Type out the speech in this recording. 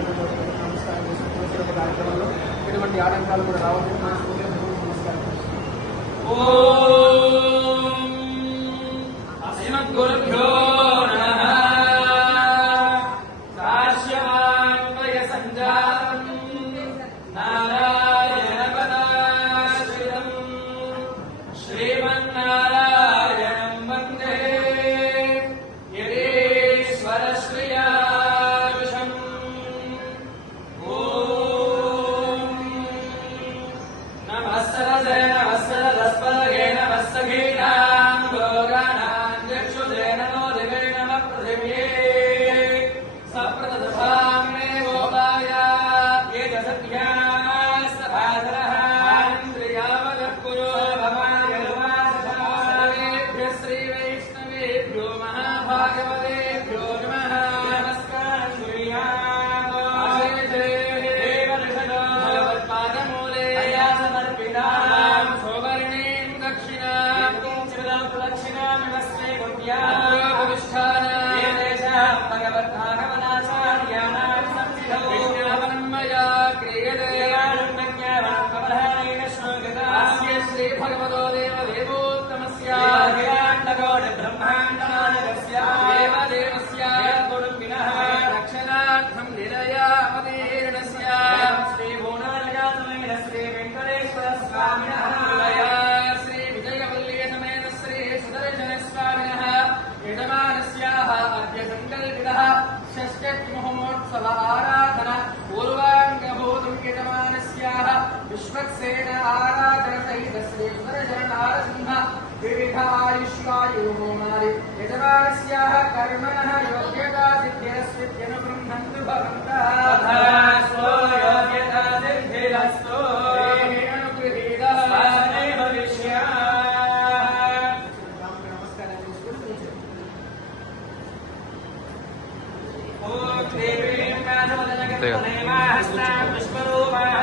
నమస్కారం చేసుకుంటూ కార్యక్రమంలో ఎటువంటి ఆటంకాలు కూడా రావద్దు. నమస్కారం. विश्वक्सेन आराधन सहित श्री सुदर्शन नारसिंह दीर्घायुष्यायुर्मारि यजमानस्याः कर्मणः योग्यता सिद्धिरस्वित्यनु ब्रह्मन्तु भवन्तः तथास्तु योग्यता सिद्धिरस्तु अनुगृहीतः स्वामे भविष्यात्. नमस्कारं ओ देवीं माधवजगत्तनयमाः हस्तां विश्वरूपाः